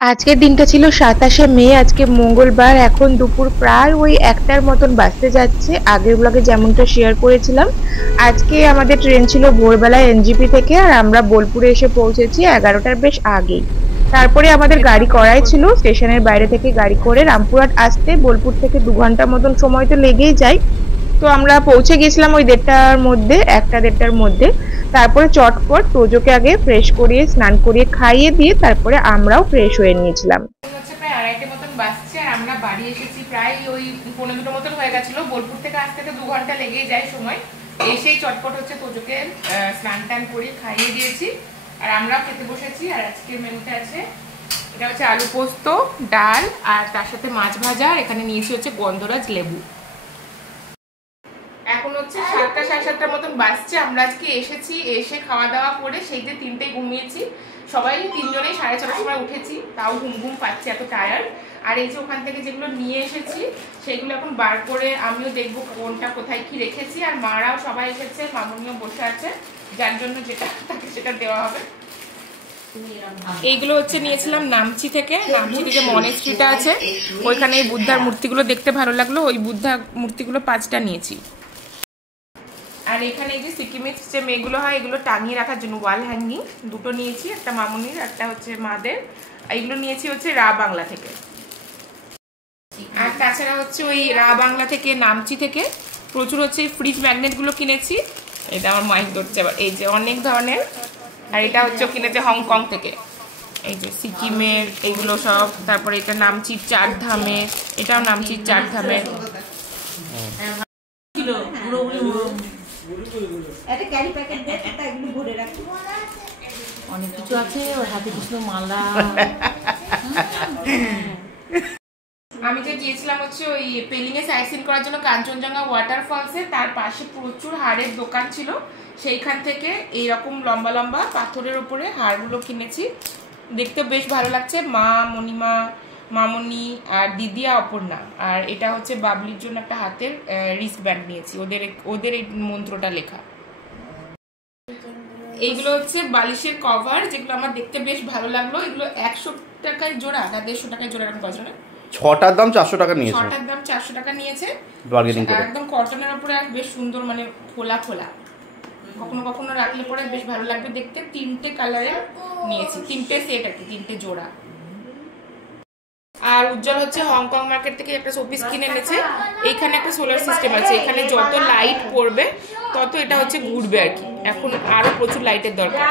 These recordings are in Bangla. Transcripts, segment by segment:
আজকের দিনটা ছিল ২৭শে মে। আজকে মঙ্গলবার। এখন দুপুর প্রায় ওই ১টার মতন বাজতে যাচ্ছে। আগের ব্লগে যেমনটা শেয়ার করেছিলাম, আজকে আমাদের ট্রেন ছিল ভোরবেলায় এনজিপি থেকে, আর আমরা বোলপুরে এসে পৌঁছেছি ১১টার বেশ আগেই। তারপরে আমাদের গাড়ি করাই ছিল স্টেশনের বাইরে থেকে গাড়ি করে রামপুরহাট আসতে। বোলপুর থেকে ২ ঘন্টা মতন সময় তো লেগেই যায়। তো আমরা পৌঁছে গেছিলাম ওই ১:৩০টার মধ্যে, ১টা ১:৩০টার মধ্যে। তারপরে চটপট তোজোকে আগে ফ্রেশ করিয়ে স্নান করিয়ে খাইয়ে দিয়ে তারপরে আমরাও ফ্রেশ হয়ে নিয়েছিলাম। হচ্ছে প্রায় ২:৩০ মতন বাজছে আর আমরা বাড়ি এসেছি প্রায় ওই ১:৫ মতন হয়ে গেছিল। বোলপুর থেকে আসতে তো ২ ঘন্টা লেগেই যায় সময়। এসেই চটপট হচ্ছে তোজোকে স্নান টান করে খাইয়ে দিয়েছি আর আমরাও খেতে বসেছি। আর আজকের মেনুতে আছে, এটা হচ্ছে আলু পোস্ত, ডাল আর তার সাথে মাছ ভাজা। আর এখানে নিয়েছি হচ্ছে গন্ধরাজ লেবু। এখন হচ্ছে ৭টা ৭:৩০টার মতন বাজছে। আমরা আজকে এসেছি, এসে খাওয়া দাওয়া করে সেই যে ৩টেয় ঘুমিয়েছি। সবাই তিনজনেই ৬:৩০টার সময় উঠেছি, তাও ঘুম ঘুম পাচ্ছে, এত টায়ার্ড। আর এই যে ওখান থেকে যেগুলো নিয়ে এসেছি সেগুলো এখন বার করে আমিও দেখবো কোনটা কোথায় কি রেখেছি। আর মারাও সবাই এসেছে, মামুনিও বসে আছে, যার জন্য যেটা তাকে সেটা দেওয়া হবে। এইগুলো হচ্ছে নিয়েছিলাম নামচি থেকে। নামচিতে যে মনেস্ট্রিটা আছে ওইখানে এই বুদ্ধার মূর্তিগুলো দেখতে ভালো লাগলো, ওই বুদ্ধা মূর্তিগুলো ৫টা নিয়েছি। আর এখানে এই যে সিকিমের যে মেয়েগুলো হয় এগুলো টাঙিয়ে রাখার জন্য ওয়াল হ্যাঙ্গিং ২টো নিয়েছি, একটা মামুনির একটা হচ্ছে মাদের। এইগুলো নিয়েছি হচ্ছে রা বাংলা থেকে। আর তাছাড়া হচ্ছে ওই রা বাংলা থেকে নামচি থেকে প্রচুর হচ্ছে ফ্রিজ ম্যাগনেটগুলো কিনেছি। এটা আমার মাইন্ড ধরছে আবার, এই যে অনেক ধরনের। আর এটা হচ্ছে কিনেছে হংকং থেকে, এই যে সিকিমের এইগুলো সব। তারপরে এটা নামচির ৪ ধামের, এটাও নামচির ৪ ধামের। অনেক কিছু আছে, ওর হাতে কৃষ্ণ মালা। আমি যে গিয়েছিলাম হচ্ছে ওই পেলিং এ সাইট সিন করার জন্য কাঞ্চনজঙ্ঘা ওয়াটারফলসে, তার পাশে প্রচুর হাড়ের দোকান ছিল। সেইখান থেকে এইরকম লম্বা লম্বা পাথরের উপরে হাড়গুলো কিনেছি, দেখতে বেশ ভালো লাগছে। মা, মণিমা, মামনি আর দিদি আর অপর্ণা। আর এটা হচ্ছে বাবলির জন্য একটা হাতের রিস্ট ব্যান্ড নিয়েছি, ওদের এই মন্ত্রটা লেখা। এইগুলো হচ্ছে বালিশের কভার, যেগুলো আমার দেখতে বেশ ভালো লাগলো। এগুলো ১০০ টাকায় জোড়া না ১৫০ টাকায় জোড়া, এরকম বাজারে। ৬টার দাম ৪০০ টাকা নিয়েছে। ৬টার দাম ৪০০ টাকা নিয়েছে, বার্গেনিং করে। একদম কটনের উপরে, আর বেশ সুন্দর, মানে ফোলা ফোলা। কখনো কখনো রাখলে পরে বেশ ভালো লাগবে দেখতে। ৩টে কালারের নিয়েছি, ৩টে সেট আর কি, ৩টে জোড়া। আর উজ্জ্বল হচ্ছে হংকং মার্কেট থেকে একটা শোপিস কিনে এনেছে। এইখানে একটা সোলার সিস্টেম আছে, এখানে যত লাইট পড়বে তত এটা হচ্ছে ঘুরবে আর কি। এখন আরো প্রচুর লাইটের দরকার।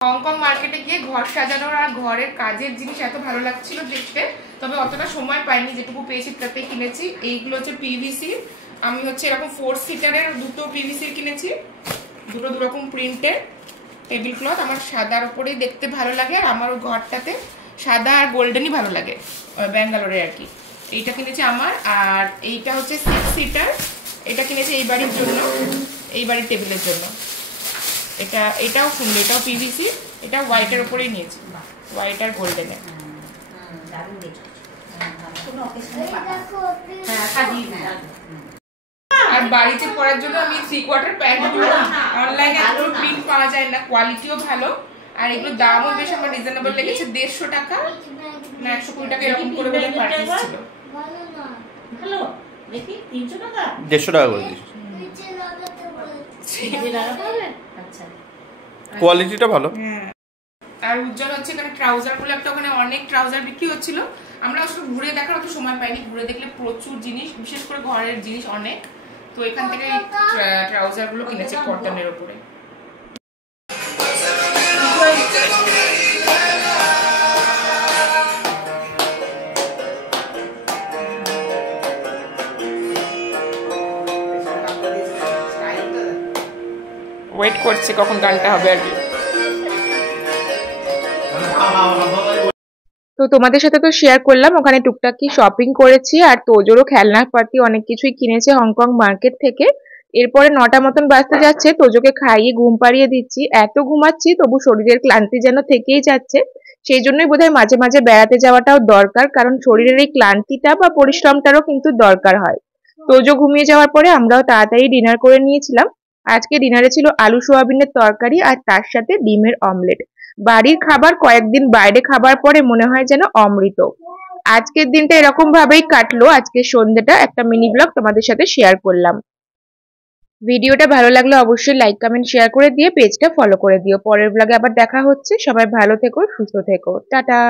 হংকং মার্কেটে গিয়ে ঘর সাজানোর আর ঘরের কাজের জিনিস এত ভালো লাগছিল দেখতে, তবে অতটা সময় পাইনি, যেটুকু পেয়েছি তাতে কিনেছি। এইগুলো হচ্ছে পিভিসি। আমি হচ্ছে এরকম 4 সিটারের 2টো পিভিসির কিনেছি, 2টো 2 রকম প্রিন্টের টেবিল ক্লথ। আমার সাদার উপরেই দেখতে ভালো লাগে, আর আমার ঘরটাতে সাদা আর গোল্ডেনই ভালো লাগে, ব্যাঙ্গালোরে আর কি। এইটা কিনেছি আমার। আর এইটা হচ্ছে 6 সিটার, এটা কিনেছি এই বাড়ির জন্য, এই বাড়ির টেবিলের জন্য। এটাও সুন্দর, এটাও পিভিসি, এটা হোয়াইটের উপরেই নিয়েছি, হোয়াইট আর গোল্ডেনের। আর বাড়িতে পরার জন্য আমি 3/4 প্যান্ট, অনলাইনে এত প্রিন্ট পাওয়া যায় না, কোয়ালিটিও ভালো। আর এগুলো দামও বেশ আমার রিজনেবল লেগেছে, ১৫০ টাকা না ১২০ টাকা এরকম করে বলে পাঠিয়েছিল। হ্যালো, দেখি ৩০০ টাকা, ১৫০ টাকা করে দিয়েছি। আচ্ছা, কোয়ালিটিটা ভালো। আর উজ্জ্বল হচ্ছে এখানে ট্রাউজার বলে একটা, ওখানে অনেক ট্রাউজার বিক্রি হচ্ছিল। আমরা আসলে ঘুরে দেখার অত সময় পাইনি, ঘুরে দেখলে প্রচুর জিনিস, বিশেষ করে ঘরের জিনিস অনেক। তো এখান থেকে ট্রাউজার গুলো কিনেছে কটনের উপরে। ওয়েট করছে কখন গানটা হবে আর কি। তো তোমাদের সাথে তো শেয়ার করলাম ওখানে টুকটাক কি শপিং করেছি, আর তোজোরও খেলনাপাতি অনেক কিছুই কিনেছে হংকং মার্কেট থেকে। এরপরে ৯টা মতন বাজতে যাচ্ছে, তোজোকে খাইয়ে ঘুম পাড়িয়ে দিচ্ছি। এত ঘুমাচ্ছি তবু শরীরের ক্লান্তি যেন থেকেই যাচ্ছে। সেই জন্যই বোধহয় মাঝে মাঝে বেড়াতে যাওয়াটাও দরকার, কারণ শরীরের এই ক্লান্তিটা বা পরিশ্রমটারও কিন্তু দরকার হয়। তোজো ঘুমিয়ে যাওয়ার পরে আমরাও তাড়াতাড়ি ডিনার করে নিয়েছিলাম। আজকে ডিনারে ছিল আলু সোয়াবিনের তরকারি আর তার সাথে ডিমের অমলেট। বাড়ির খাবার কয়েকদিন বাইরে খাবার পরে মনে হয় যেন অমৃত। আজকের দিনটা এরকম ভাবেই কাটলো। আজকে সন্ধ্যেটা একটা মিনি ব্লগ তোমাদের সাথে শেয়ার করলাম। ভিডিওটা ভালো লাগলে অবশ্যই লাইক কমেন্ট শেয়ার করে দিয়ে পেজটা ফলো করে দিও। পরের ব্লগে আবার দেখা হচ্ছে। সবাই ভালো থেকো, সুস্থ থেকো, টাটা।